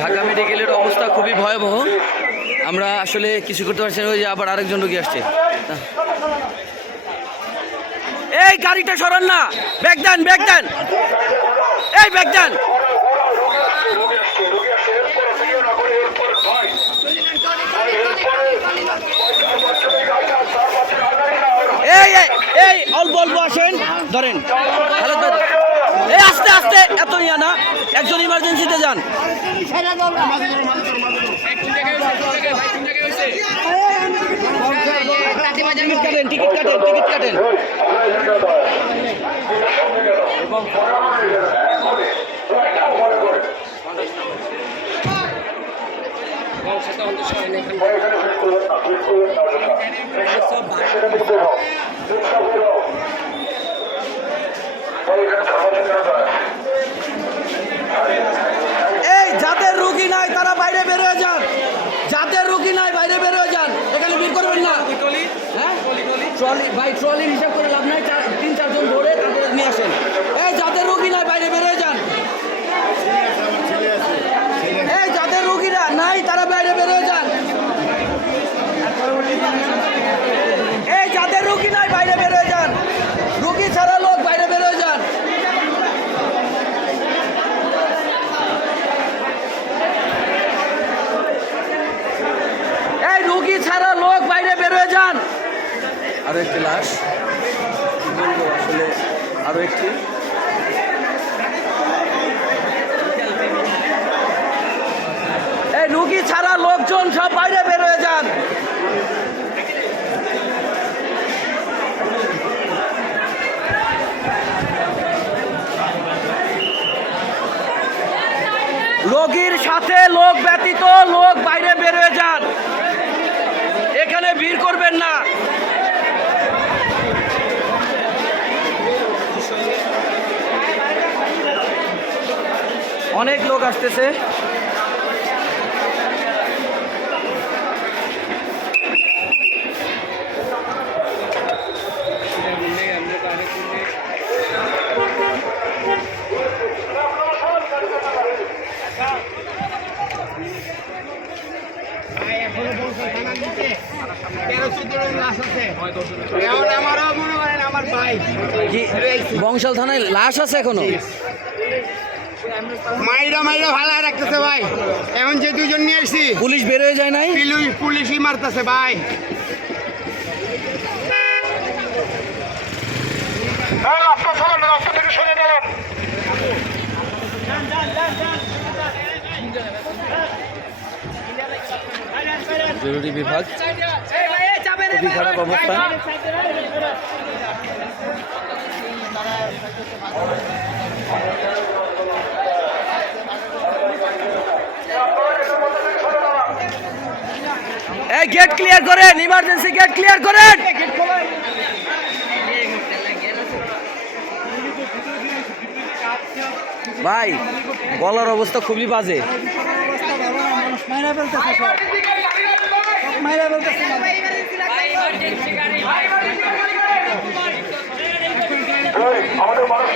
ঢাকা মেডিকেলের অবস্থা খুবই ভয়াবহ। আমরা আসলে কিছু করতে পারছি না, ওই যে আবার আরেকজন রোগী আসছে। এই গাড়িটা সরান না, ব্যাগ দেন, ব্যাগ দেন, এই ব্যাগ দেন। এই এই অল্প অল্প আসেন, ধরেন। এই আস্তে আস্তে, এত নিয়ে না, একজন ইমার্জেন্সিতে যান। টিকিট কাটেন, টিকিট কাটেন, টিকিট কাটেন। এই যাদের রুগী নাই তারা বাইরে বের হয়ে যান, যাদের রুগী নাই বাইরে বের হয়ে যান, এখানে ভিড় করবেন না। হ্যাঁ ট্রলি ভাই, ট্রলির হিসাব করে লাভ নাই, 3-4 জন ধরে তাদের নিয়ে আসেন। এই যাদের রুগী নাই বাইরে বের হয়ে যান, এই যাদের রুগীরা নাই তারা বাইরে বের হয়ে যান, এই যাদের রুগী নাই বাইরে বের হয়ে যান, রুগী ছাড়া লোক বাইরে বের হয়ে যান। এই রুগী ছাড়া লোক বাইরে বের হয়ে যান। আরো একটি লাশ, কি বলবো আসলে, আরো একটি। এই রুগী ছাড়া লোকজন সব বাইরে বের হয়ে যান। রোগীর সাথে লোক ব্যতীত লোক বাইরে বের হয়ে যান, এখানে ভিড় করবেন না। অনেক লোক আসতেছে। বংশাল থানায় লাশ আছে এখনো? মাইরা মাইরা ভালো রাখতেছে ভাই, এখন যে 2 জন নিয়ে আসছি। পুলিশ বের হয়ে যায় নাই? পুলিশই মারতেছে ভাই। জরুরি বিভাগ, খুবই খারাপ অবস্থা। এই গেট ক্লিয়ার করেন, ইমার্জেন্সি গেট ক্লিয়ার করেন। ভাই গলার অবস্থা খুবই বাজে। আমাদের মানুষ